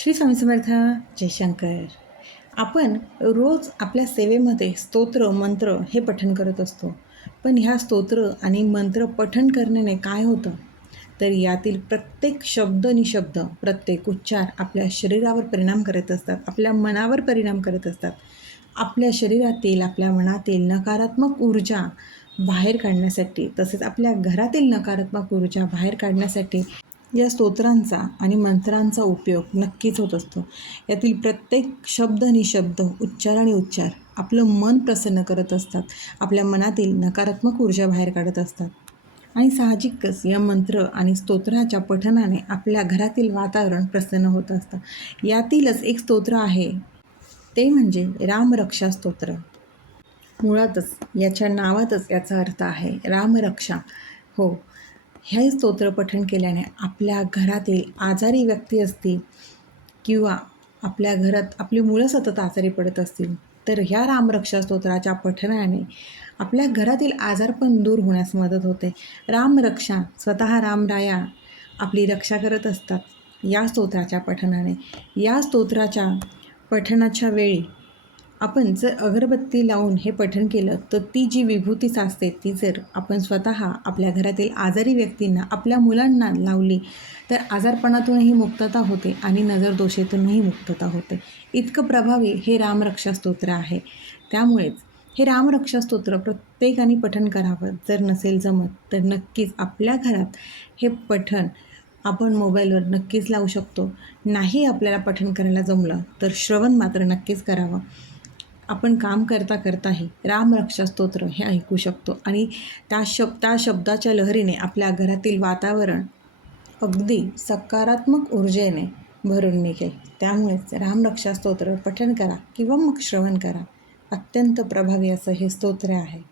श्री स्वामी समर्थ. जयशंकर. आपण रोज आपल्या सेवेमध्ये स्तोत्र मंत्र हे पठण करत असतो. पण ह्या स्तोत्र आणि मंत्र पठण करण्याने काय होतं तर यातील प्रत्येक शब्द निशब्द, प्रत्येक उच्चार आपल्या शरीरावर परिणाम करत असतात, आपल्या मनावर परिणाम करत असतात. आपल्या शरीरातील, आपल्या मनातील नकारात्मक ऊर्जा बाहेर काढण्यासाठी, तसेच आपल्या घरातील नकारात्मक ऊर्जा बाहेर काढण्यासाठी या स्तोत्रांचा आणि मंत्रांचा उपयोग नक्कीच होत असतो. यातील प्रत्येक शब्द निशब्द, उच्चार आणि उच्चार आपलं मन प्रसन्न करत असतात, आपल्या मनातील नकारात्मक ऊर्जा बाहेर काढत असतात. आणि साहजिकच या मंत्र आणि स्तोत्राच्या पठणाने आपल्या घरातील वातावरण प्रसन्न होत असतं. यातीलच एक स्तोत्र आहे, ते म्हणजे रामरक्षा स्तोत्र. मुळातच याच्या नावातच याचा अर्थ आहे रामरक्षा. हो, हे स्तोत्र पठण केल्याने आपल्या घरातील आजारी व्यक्ती असतील किंवा आपल्या घरात आपली मुलं सतत आजारी पडत असतील तर ह्या रामरक्षा स्तोत्राच्या पठणाने आपल्या घरातील आजारपण दूर होण्यास मदत होते. रामरक्षा स्वतः रामराया आपली रक्षा करत असतात या स्तोत्राच्या पठणाने. या स्तोत्राच्या पठणाच्या वेळी आपण जर अगरबत्ती लावून हे पठण केलं तर ती जी विभूती साचते ती जर आपण स्वतः आपल्या घरातील आजारी व्यक्तींना, आपल्या मुलांना लावली तर आजारपणातूनही मुक्तता होते आणि नजरदोषेतूनही मुक्तता होते. इतकं प्रभावी हे रामरक्षा स्तोत्र आहे. त्यामुळेच हे रामरक्षा स्तोत्र प्रत्येकाने पठण करावं. जर नसेल जमत तर नक्कीच आपल्या घरात हे पठण आपण मोबाईलवर नक्कीच लावू शकतो. नाही आपल्याला पठण करायला जमलं तर श्रवण मात्र नक्कीच करावं. आपण काम करता करताही रामरक्षा स्तोत्र हे ऐकू शकतो आणि त्या शब्दाच्या लहरीने आपल्या घरातील वातावरण अगदी सकारात्मक ऊर्जेने भरून निघेल. त्यामुळेच रामरक्षा स्तोत्र पठण करा किंवा मग श्रवण करा. अत्यंत प्रभावी असं हे स्तोत्र आहे.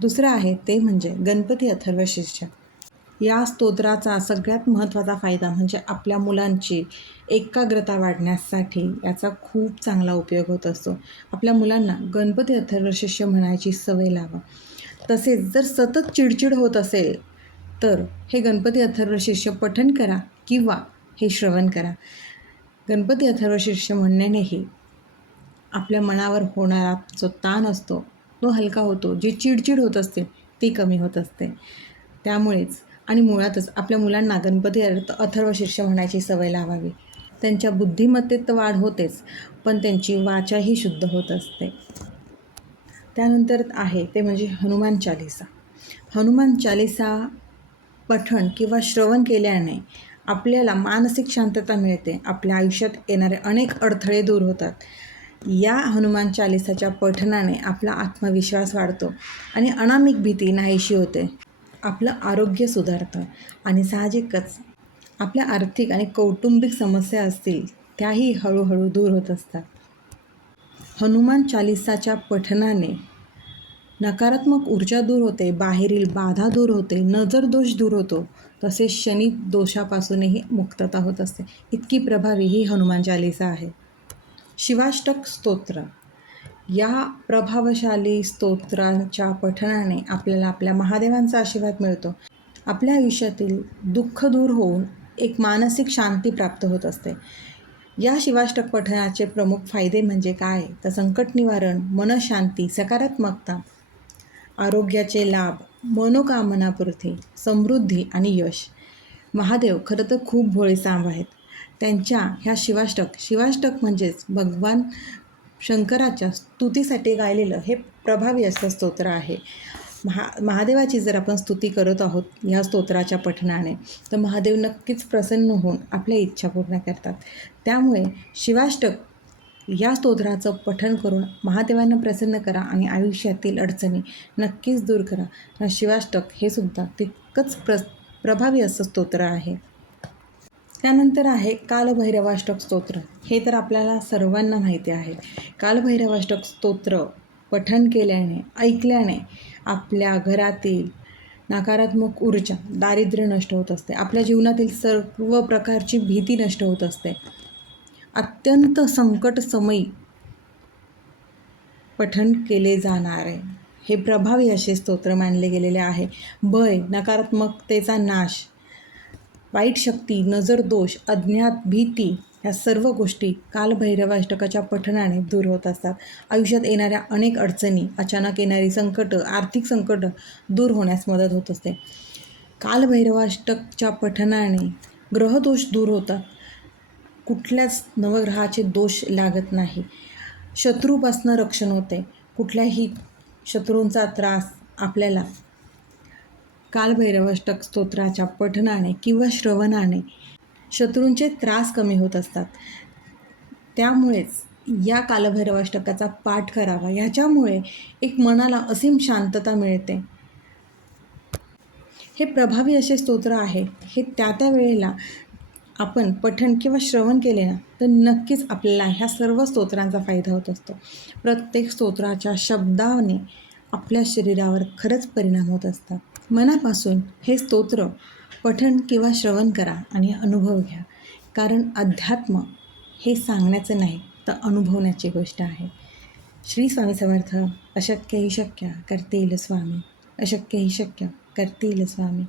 दुसरं आहे ते म्हणजे गणपती अथर्वशीर्ष. या स्तोत्राचा सगळ्यात महत्त्वाचा फायदा म्हणजे आपल्या मुलांची एकाग्रता वाढण्यासाठी याचा खूप चांगला उपयोग होत असतो. आपल्या मुलांना गणपती अथर्वशीर्ष म्हणायची सवय लावा. तसेच जर सतत चिडचिड होत असेल तर हे गणपती अथर्वशीर्ष पठण करा किंवा हे श्रवण करा. गणपती अथर्वशीर्ष म्हणण्यानेही आपल्या मनावर होणारा जो ताण असतो तो हलका होतो, जी चिडचिड होत असते ती कमी होत असते. त्यामुळेच आणि मुळातच आपल्या मुलांना गणपती अथर्वशीर्ष म्हणायची सवय लावावी. त्यांच्या बुद्धिमत्तेत तर वाढ होतेच, पण त्यांची वाचाही शुद्ध होत असते. त्यानंतर आहे ते म्हणजे हनुमान चालीसा. हनुमान चालीसा पठण किंवा श्रवण केल्याने आपल्याला मानसिक शांतता मिळते. आपल्या आयुष्यात येणारे अनेक अडथळे दूर होतात. या हनुमान चालीसाच्या पठणाने आपला आत्मविश्वास वाढतो आणि अनामिक भीती नाहीशी होते. आपलं आरोग्य सुधारतं आणि साहजिकच आपल्या आर्थिक आणि कौटुंबिक समस्या असतील त्याही हळूहळू दूर होत असतात. हनुमान चालीसाच्या पठणाने नकारात्मक ऊर्जा दूर होते, बाहेरील बाधा दूर होते, नजरदोष दूर होतो, तसेच शनी दोषापासूनही मुक्तता होत असते. इतकी प्रभावी ही हनुमान चालीसा आहे. शिवाष्टक स्तोत्र. या प्रभावशाली स्तोत्रांच्या पठणाने आपल्याला आपल्या महादेवांचा आशीर्वाद मिळतो. आपल्या आयुष्यातील दुःख दूर होऊन एक मानसिक शांती प्राप्त होत असते. या शिवाष्टक पठणाचे प्रमुख फायदे म्हणजे काय तर संकट निवारण, मनशांती, सकारात्मकता, आरोग्याचे लाभ, मनोकामनापूर्ती, समृद्धी आणि यश. महादेव खरं तर खूप भोळे सांब आहेत. त्यांच्या ह्या शिवाष्टक म्हणजेच भगवान शंकराच्या स्तुतीसाठी गायलेलं हे प्रभावी असं स्तोत्र आहे. महादेवाची जर आपण स्तुती करत आहोत ह्या स्तोत्राच्या पठणाने तर महादेव नक्कीच प्रसन्न होऊन आपल्या इच्छा पूर्ण करतात. त्यामुळे शिवाष्टक या स्तोत्राचं पठण करून महादेवांना प्रसन्न करा आणि आयुष्यातील अडचणी नक्कीच दूर करा. शिवाष्टक हे सुद्धा तितकंच प्रभावी असं स्तोत्र आहे. त्यानंतर आहे कालभैरवाष्टक स्तोत्र. हे तर आपल्याला सर्वांना माहिती आहे. कालभैरवाष्टक स्तोत्र पठण केल्याने, ऐकल्याने आपल्या घरातील नकारात्मक ऊर्जा, दारिद्र्य नष्ट होत असते. आपल्या जीवनातील सर्व प्रकारची भीती नष्ट होत असते. अत्यंत संकटसमयी पठण केले जाणारे हे प्रभावी असे स्तोत्र मानले गेलेले आहे. भय, नकारात्मकतेचा नाश, वाईट शक्ती, नजरदोष, अज्ञात, भीती ह्या सर्व गोष्टी कालभैरवाष्टकाच्या पठणाने दूर होत असतात. आयुष्यात येणाऱ्या अनेक अडचणी, अचानक येणारी संकटं, आर्थिक संकटं दूर होण्यास मदत होत असते. कालभैरवाष्टकच्या पठणाने ग्रहदोष दूर होतात. कुठल्याच नवग्रहाचे दोष लागत नाही. शत्रूपासनं रक्षण होते. कुठल्याही शत्रूंचा त्रास आपल्याला कालभैरवाष्टक स्तोत्राच्या पठणाने किंवा श्रवणाने शत्रूंचे त्रास कमी होत असतात. त्यामुळेच या कालभैरवाष्टकाचा पाठ करावा. ह्याच्यामुळे एक मनाला असीम शांतता मिळते. हे प्रभावी असे स्तोत्र आहे. हे त्या वेळेला आपण पठण किंवा श्रवण केले ना तर नक्कीच आपल्याला ह्या सर्व स्तोत्रांचा फायदा होत असतो. प्रत्येक स्तोत्राच्या शब्दाने आपल्या शरीरावर खरंच परिणाम होत असतात. मनापासून हे स्तोत्र पठण किंवा श्रवण करा आणि अनुभव घ्या. कारण अध्यात्म हे सांगण्याचं नाही तर अनुभवण्याची गोष्ट आहे. श्री स्वामी समर्थ. अशक्य ही शक्य करतील स्वामी. अशक्य ही शक्य करतील स्वामी.